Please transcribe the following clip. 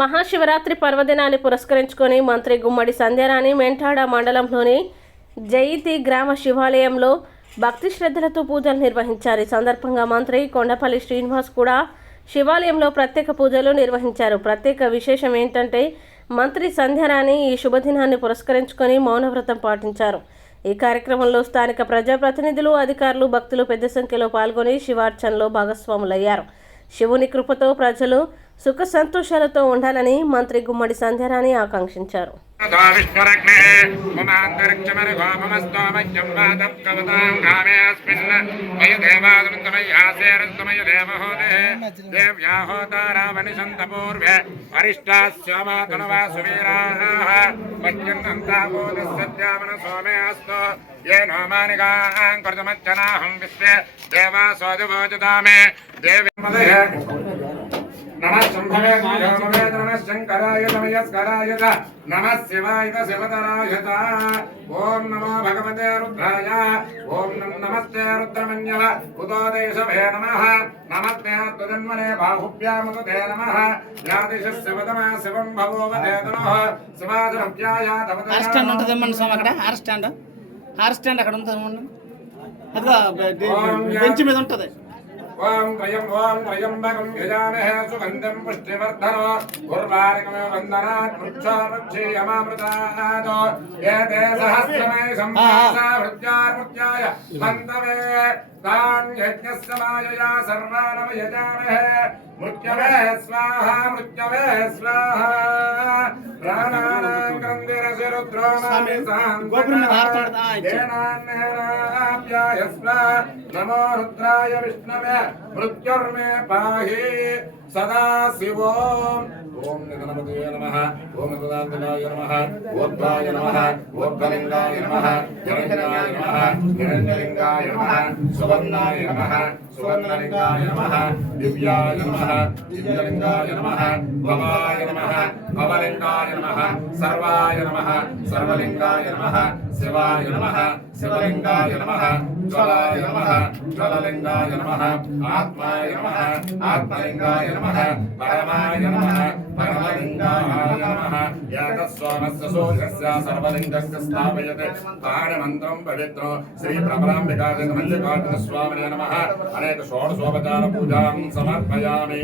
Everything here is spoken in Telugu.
మహాశివరాత్రి పర్వదినాన్ని పురస్కరించుకొని మంత్రి గుమ్మడి సంధ్యారాణి మెంటాడ మండలంలోని జయితి గ్రామ శివాలయంలో భక్తి శ్రద్ధలతో పూజలు నిర్వహించారు. ఈ సందర్భంగా మంత్రి కొండపల్లి శ్రీనివాస్ కూడా శివాలయంలో ప్రత్యేక పూజలు నిర్వహించారు. ప్రత్యేక విశేషం ఏంటంటే మంత్రి సంధ్యారాణి ఈ శుభదినాన్ని పురస్కరించుకొని మౌనవ్రతం పాటించారు. ఈ కార్యక్రమంలో స్థానిక ప్రజాప్రతినిధులు అధికారులు భక్తులు పెద్ద సంఖ్యలో పాల్గొని శివార్చనలో భాగస్వాములయ్యారు. శివుని కృపతో ప్రజలు సుఖ సంతోషాలతో ఉండాలని మంత్రి గుమ్మడి సంధ్యారాణి ఆకాంక్షించారు. ये नोमानिकां कर्तुमच्चनाहं विश्वे देवासोऽधिभोजता मे देवी నమ శంభవే మాధవే నమ శంకరాయ తనయస్కరాయ నమ శివాయ శివతరాయత ఓం నమో భగవతే రుద్రాయ ఓం నమస్తే రుద్రమన్యవ ఉదోదేశవే నమ నమస్తే త్వజన్మనే బాహుభ్యాముదే నమ యాదిశ శివతమ శివం భవోవదేతనో శివాజనభ్యాయ తమత అరస్టాండ్ ఉంటుంది మన స్వామి అక్కడ అక్కడ ఉంటుంది అదిగో బెంచ్ మీద ఉంటుంది ॐ त्रयं ॐ त्र्यम्बकं यजामहे सुगन्धं पुष्टिवर्धनो। उर्वारिकमेव वन्दनात् एते सहस्रमय सम्पासा भृत्यार्मुत्याय हन्तवे तान् यज्ञस्य मायया सर्वानव यजामहे। मृत्यवे स्वाहा मृत्यवे स्वाहा। प्राणानां नमो रुद्राय विष्णवे मृत्युर्मे पाहि सदा शिवो ओम निगणपते नमः ओम निगणान्तकाय नमः ओद्राय नमः ओद्गलिङ्गाय नमः जरञ्जनाय नमः निरञ्जलिङ्गाय नमः सुवर्णाय नमः సువర్ణలింగాయ నమః దివ్యాయ నమః దివ్యలింగాయ నమః భవాయ నమః భవలింగాయ నమః సర్వాయ నమః సర్వలింగాయ నమః శివాయ నమః శివలింగాయ నమః జ్వలాయ నమః జ్వలలింగాయ నమః ఆత్మాయ నమః ఆత్మలింగాయ నమః పరమాయ నమః పరమ సర్వలింగస్య స్థాపయత్ తాడమంత్రం పవిత్రం శ్రీ ప్రబలాంబికాజన మల్లికార్జున స్వామినే నమ అనేక షోడశోపచార పూజాం సమర్పయామి.